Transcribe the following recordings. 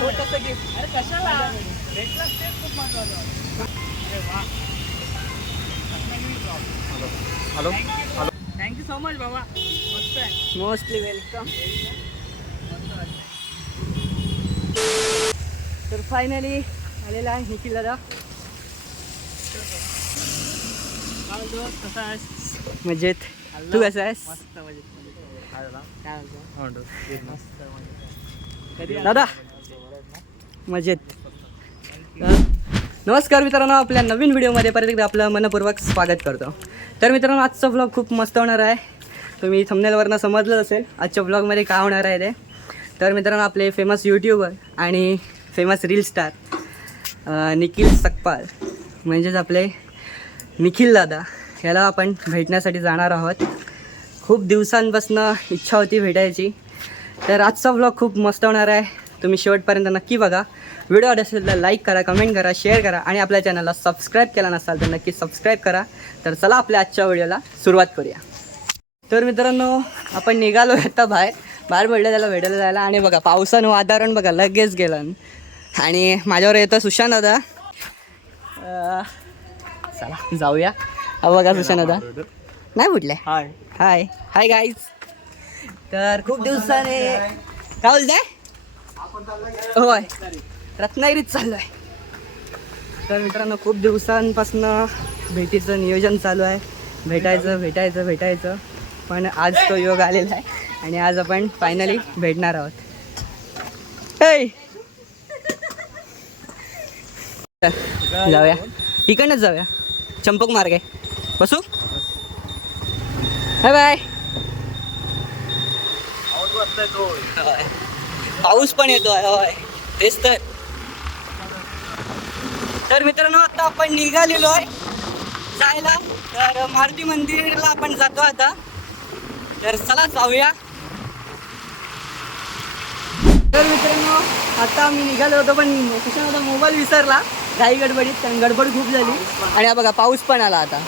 छोटस गिफ्ट अरे कशाला खूप महत्वाचं अरे वा हॅलो थँक्यू सो मच बाबा मस्त आहे मोस्टली वेलकम तर फायनली आलेला आहे निखिल दादा. काय दोस्त कसा आहेस? मजेत. तू कसा आहेस? मस्त मजेत? दादा. मजेत. नमस्कार मित्रांनो आपल्या नवीन व्हिडिओमध्ये परत एकदा आपलं मनपूर्वक स्वागत करतो. तर मित्रांनो आजचा व्लॉग खूप मस्त होणार आहे. तुम्ही थंबनेलवरनं समजलं असेल आजच्या व्लॉगमध्ये काय होणार आहे ते. तर मित्रांनो आपले फेमस यूट्यूबर आणि famous reel star Nikhil Sakpal म्हणजेच आपले निखिल दादा ह्याला आपण भेटण्यासाठी जाणार आहोत. खूप दिवसांपासून इच्छा होती भेटायची. तर आजचा व्लॉग खूप मस्त होणार आहे. तुम्ही शेवटपर्यंत नक्की बघा. व्हिडिओ आवडत असेल तर लाईक करा कमेंट करा शेअर करा आणि आपल्या चॅनलला सबस्क्राईब केला नसाल तर नक्की सबस्क्राईब करा. तर चला आपल्या आजच्या व्हिडिओला सुरुवात करूया. तर मित्रांनो आपण निघालो आता बाहेर. बाहेर पडलं त्याला भेटायला जायला आणि बघा पावसानं वातावरण बघा लगेच गेलं. आणि माझ्यावर येतं सुशांत दादा. चला जाऊया. हा बघा सुशांत दादा. नाही म्हटलंय हाय. हाय. हाय गाईज तर खूप दिवसाने. काय बोलताय? होय. रत्नागिरीत चाललो आहे तर मित्रांनो खूप दिवसांपासून भेटीचं नियोजन चालू आहे. भेटायचं भेटायचं भेटायचं. पण आज तो योग आलेला आहे आणि आज आपण फायनली भेटणार आहोत! जाऊया. इकडनंच जाऊया. चंपक मार्ग. आहे बसू बाय बाय. पाऊस पण येतोय होय. तेच तर. तर मित्रांनो आता आपण निघालेलो आहे जायला. तर मारुती मंदिरला आपण जातो आता. तर चला जाऊया. तर मित्रांनो आता मी निघालो होतो पण कुठे होता मोबाईल विसरला. घाई गडबडीत कारण गडबड खूप झाली. आणि हा बघा पाऊस पण आला आता.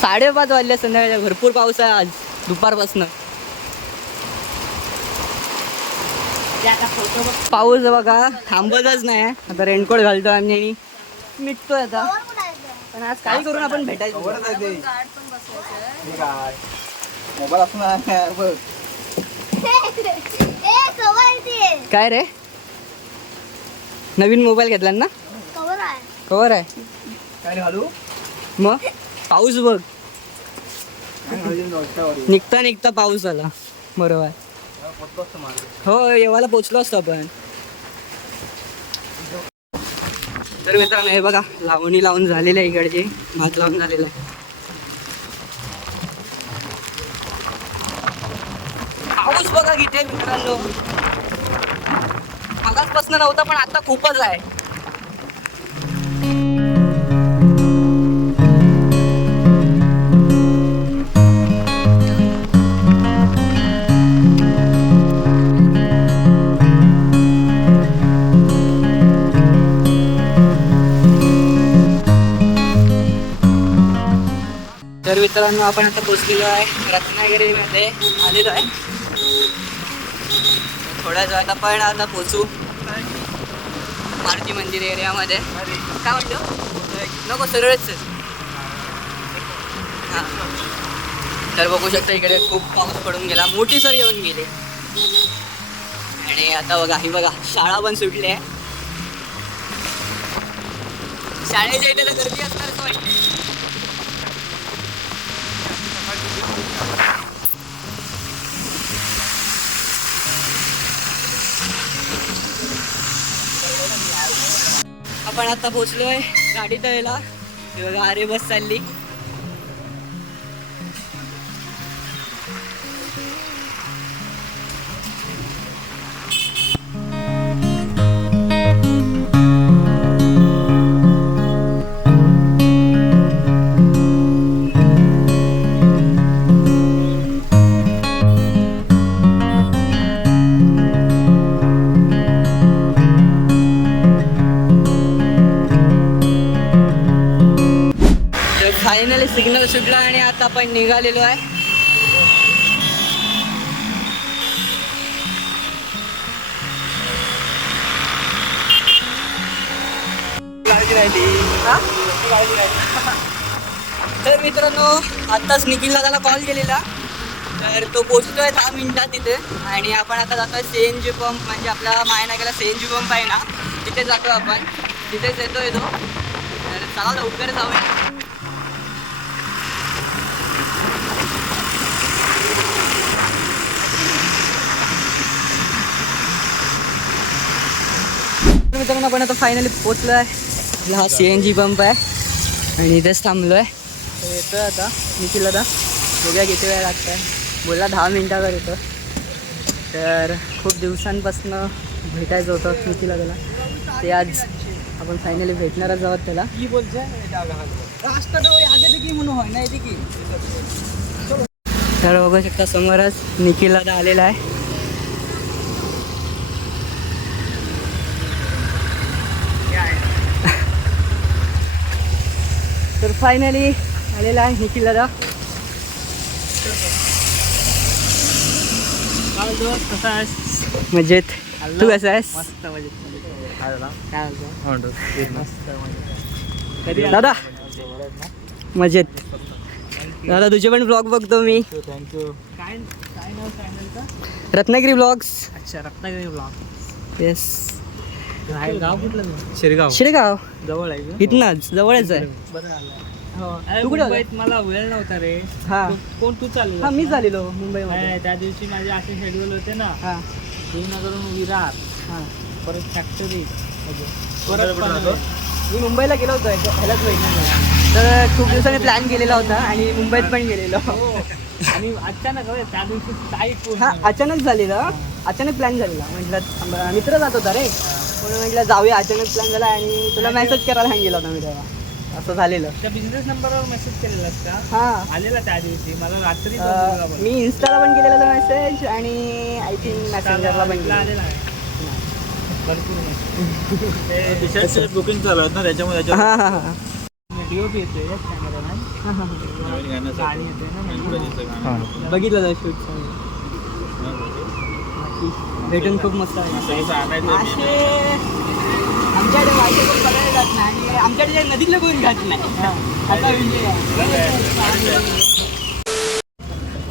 साडेपाच वाजले संध्याकाळच्या भरपूर पाऊस आहे आज दुपारपासनं. पाऊस बघा थांबतच नाही. आता रेनकोट घालतो आम्ही मिटतोय आता. पण आज काय करून आपण भेटायचं? मोबाईल असणार बघ. काय रे? नवीन मोबाईल घेतला ना? कवर आहे. काय घालू मग? पाऊस बघ. निघता निघता पाऊस आला. बरोबर. हो येवाला पोचलो असतो आपण. तर मित्रांनो हे बघा लावणी लावून झालेलं आहे इकडचे. भात लावून झालेलं आहे. पाऊस बघा किती मित्रांनो. मागासपासून नव्हता पण आता खूपच आहे. तर मित्रांनो आपण आता पोचलेलो आहे रत्नागिरीमध्ये. आलेलो आहे. थोड्या वेळात आपण आता पोचू मारुती मंदिर एरियामध्ये. काय म्हणतो? नको सरळच. हां. तर बघू शकता इकडे खूप पाऊस पडून गेला. मोठी सर येऊन गेली. आणि आता बघा ही बघा शाळा पण सुटली आहे. शाळेच्या इथे तर गर्दी असणारच वाटते आपण आता पोचलोय गाडी तळेला बघा अरे बस चालली. सिग्नल सुटला आणि आता आपण निघालेलो आहे. तर मित्रांनो आत्ताच निखिलला त्याला कॉल केलेला. तर तो पोचतोय दहा मिनिटात तिथे आणि आपण आता जातोय सी एन जी पंप म्हणजे आपला मायनागेला सी एन जी पंप आहे ना तिथे जातो आपण. तिथेच येतोय तो. तर चला लवकर जाऊया. मित्रांनो आपण आता फायनली पोचलो आहे हा सी एन जी पंप आहे. आणि इथेच थांबलो आहे तर येतो आहे आता निखिल आता. बघूया किती वेळ लागत आहे बोलला दहा मिनटावर येतो. तर खूप दिवसांपासून भेटायचं होतं निखिल त्याला. ते आज आपण फायनली भेटणारच आहोत त्याला. तर बघू शकता समोरच निखिल आता आलेला आहे. तर फायनली आलेला आहे निखिल दादा कसा आहेस? मजेत तू कसं आहेस मस्त मजेत. दादा. मजेत. दादा तुझे पण ब्लॉग बघतो मी. थँक्यू काय काय नाव चॅनलचं रत्नागिरी ब्लॉग्स अच्छा रत्नागिरी ब्लॉग येस गाव कुठलं तुझं? शिरगाव. शिरगाव. जवळ आहे? इथनच जवळच आहे. तू कुठं मुंबईत मला वेळ नव्हता रे. हा. तू- कोण तू चालला हा मी झालेलो मुंबईमध्ये. नाही, त्या दिवशी माझे असे शेड्यूल होते ना. हा. देवनगरहून विरार हा. परत फॅक्टरी परत. मी मुंबईला गेलो होतो ह्यालाच भेटणार तर खूप दिवसांनी प्लॅन केलेला होता आणि मुंबईत पण गेलेलो. हो. आणि अचानक त्या दिवशी ताई फोन हा अचानक झालेलं. अचानक प्लॅन झालेला. म्हटलं मित्र जात होता रे. म्हणून म्हटलं जाऊया. अचानक प्लॅन झाला आणि तुला मेसेज करायला सांगितला होता मी तेव्हा. असं झालेलं. त्या बिझनेस नंबरवर मेसेज केलेलास का हा. आलेला त्या दिवशी. मला रात्री अं, मी इन्स्टाला पण केलेला मेसेज आणि आय थिंक मेसेंजरला पण केलेला. आलेला आहे. भरपूर message. बुकिंग चालू आहेत ना त्याच्यामुळे हा हा हा. कॅमेरा हा, हा, हा. गाणी येते ना हा. बघितलं. शूट भेटून खूप मस्त आहे. मासे आमच्याकडे मासे कोण बघायला जात नाही आणि आमच्याकडे नदीतलं कोण जात नाही. आता आहे.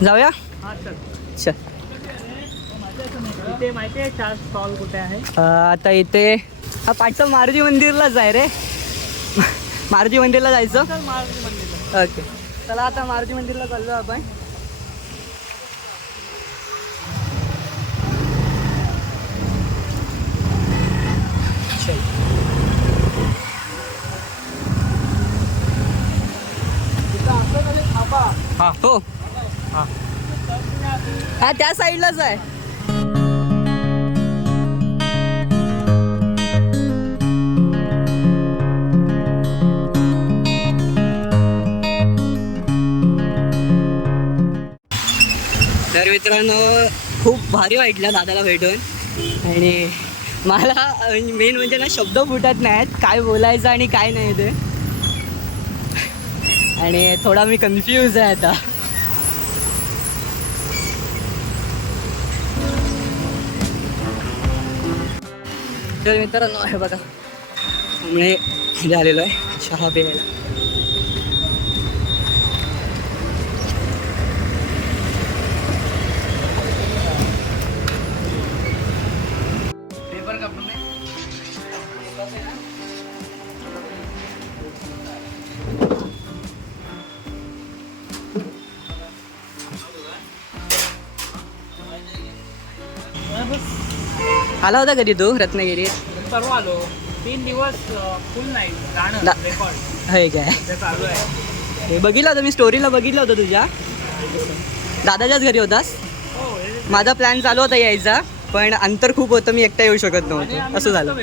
जाऊया? हा चल. चल. इथे माहिती आहे चार स्टॉल कुठे आहे? अं, आता इथे हा पाठचं मारुती मंदिरलाच आहे रे. मारुती मंदिरला जायचं? चल मारुती मंदिरला. ओके. चला आता मारुती मंदिरला चाललो आपण. हा. हो. त्या साईडलाच आहे. तर मित्रांनो खूप भारी वाटलं दादाला भेटून. आणि मला मेन म्हणजे ना शब्द फुटत नाहीत. काय बोलायचं आणि काय नाही ते. आणि थोडा मी कन्फ्यूज आहे आता. तर मित्रांनो हे बघा. म्हणजे झालेलो आहे. चहा प्यायला पेपर कापून आला होता कधी तू रत्नागिरीत? परवा आलो. तीन दिवस फुल नाईट गाणं दा- रेकॉर्ड होय काय? ते चालू आहे. हे बघितलं होतं मी स्टोरीला बघितलं होतं तुझ्या. दादाच्याच घरी होतास? हो हे- माझा प्लॅन चालू होता यायचा पण अंतर खूप होतं मी एकटा येऊ शकत आणि नव्हतो आम्ही असं झालं.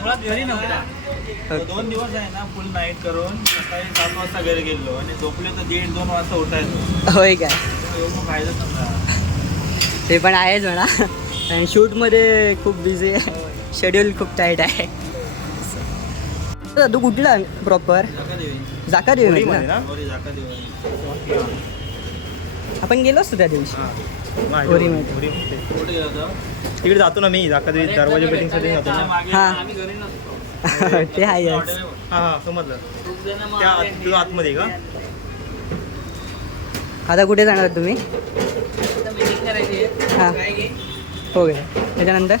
मुळात घरी नव्हता दोन दिवस आहे ना फुल नाईट करून सकाळी सात वाजता घरी गेलो आणि झोपले तर दीड दोन वाजता उठायचो. होय काय? एवढं फायदा समजा ते पण आहेच म्हणा. आणि शूटमध्ये खूप बिझी आहे. शेड्यूल खूप टाईट आहे. तू कुठला प्रॉपर जाका देवी ना? आपण गेलो असतो त्या दिवशी. तिकडे जातो ना मी जाका दरवाजा बिल्डिंगसाठी जातो हा. आम्ही घरी नसतो. ते आहेच. हा हा समजलं. त्या आतमध्ये का? आता कुठे जाणार तुम्ही? हा. हो गे त्याच्यानंतर?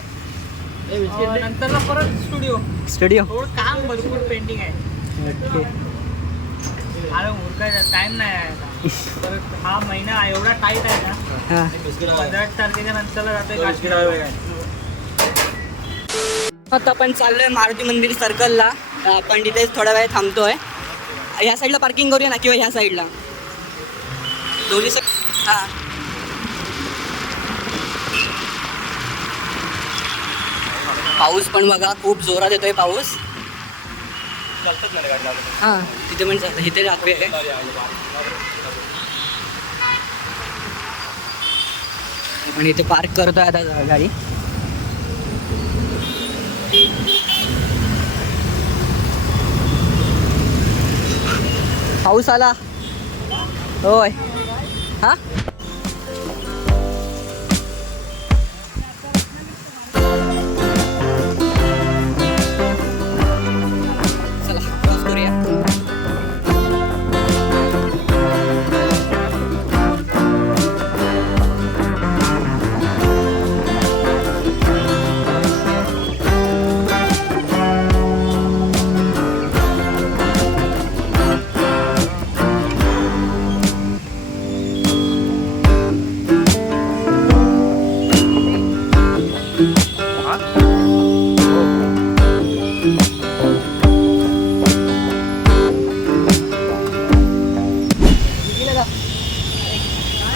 नंतरला परत स्टुडिओ स्टुडिओ थोडं काम भरपूर पेंडिंग आहे. ओके अरे उरकायचा. टाइम नाही आहे आता. परत हा महिना एवढा टाईट आहे ना. हां. पंधरा तारखेच्या नंतरला जातोय काश्मीर आता आपण चाललोय मारुती मंदिर सर्कलला आपण तिथेच थोडा वेळ थांबतोय. ह्या साईडला पार्किंग करूया ना किंवा ह्या साईडला दोन्ही स हां. पाऊस पण बघा खूप जोरात येतोय पाऊस. हां तिथे पण चालतं इथे राहतोय आपण इथे पार्क करतोय आता गाडी. पाऊस आला. होय. हा?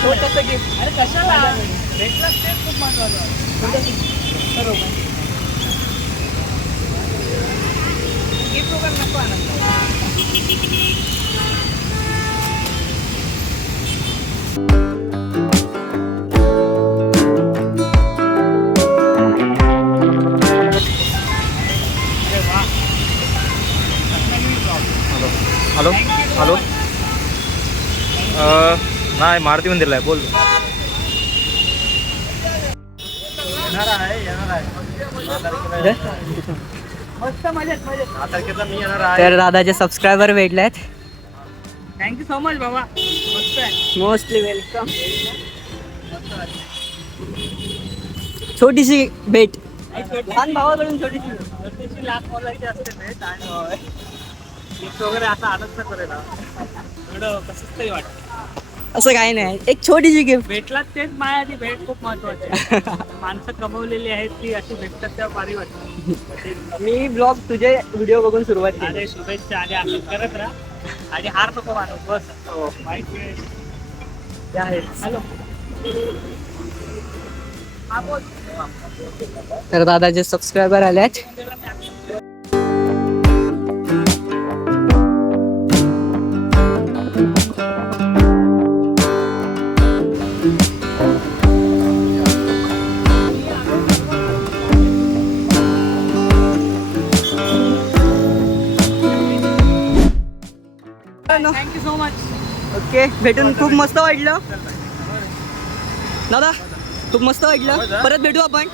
छोटंसं गिफ्ट अरे कशाला? खूप महत्वाचं गिफ्ट वगैरे नको आनंद अरे वा हॅलो हॅलो अं, नाही मारुती मंदिरला आहे बोल. येणार आहे येणार आहे. दहा तारखेला मस्त मजेत मजेत. दहा तारखेला मी येणार आहे. तर दादाचे सबस्क्रायबर भेटलेत. थँक्यू सो मच बाबा. मस्त आहे. मोस्टली वेलकम छोटीशी भेट. लहान भावाकडून छोटीशी लाख मोलाची असते भेट आणि वगैरे असा आनंद करेल हा. एवढं कसंच तरी वाटतं. असं काही नाही. एक छोटीशी गिफ्ट भेटलात तेच माया ती भेट खूप महत्वाची आहे. माणसं कमवलेली आहेत ती अशी भेटतात तेव्हा भारी वाटतं मी ब्लॉग तुझे व्हिडिओ बघून सुरुवात केली. अरे शुभेच्छा. आणि असं करत राहा. आणि हार नको मानू. बस. वाईट वेळ ते आहेच. हॅलो. हा बोल. तर दादाचे सबस्क्रायबर आलेत भेटून खूप मस्त वाटलं. दादा खूप मस्त वाटलं. परत भेटू आपण?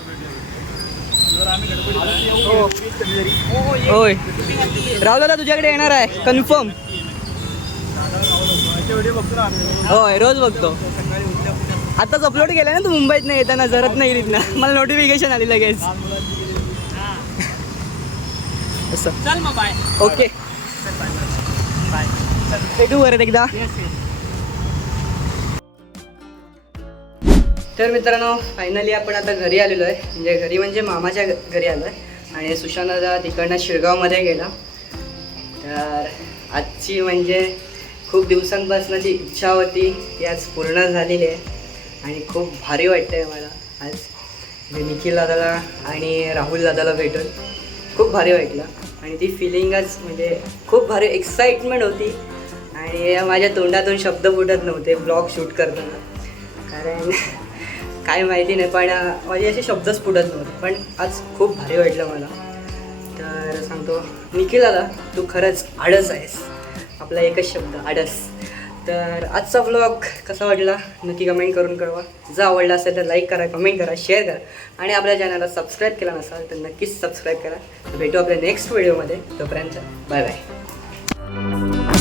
होय. राहुल दादा तुझ्याकडे येणार आहे कन्फर्म. होय रोज बघतो. आताच अपलोड केलं ना तू मुंबईत नाही येताना जरत नाही तिथनं मला नोटिफिकेशन आली लगेच. असं. चल मग बाय ओके भेटू परत एकदा. तर मित्रांनो फायनली आपण आता घरी आलेलो आहे. म्हणजे घरी म्हणजे मामाच्या घ- घरी आलो आहे. आणि सुशांत दादा तिकडनं शिरगावमध्ये गेला. तर आजची म्हणजे खूप दिवसांपासून जी इच्छा होती ती आज पूर्ण झालेली आहे. आणि खूप भारी वाटतं आहे मला आज. म्हणजे निखिल दादाला आणि राहुल दादाला भेटून खूप भारी वाटलं. आणि ती फिलिंगच म्हणजे खूप भारी एक्साइटमेंट होती. आणि माझ्या तोंडातून शब्द फुटत नव्हते ब्लॉग शूट करताना. कारण काय माहिती नाही पण माझे असे शब्दच फुटत नव्हते पण आज खूप भारी वाटलं मला. तर सांगतो निखिल आला तू खरंच आडस आहेस. आपला एकच शब्द आडस. तर आजचा ब्लॉग कसा वाटला? नक्की कमेंट करून कळवा. जर आवडला असेल तर लाईक करा कमेंट करा शेअर करा. आणि आपल्या चॅनलला सबस्क्राईब केला नसाल तर नक्कीच सबस्क्राईब करा. भेटू आपल्या नेक्स्ट व्हिडिओमध्ये तोपर्यंत बाय बाय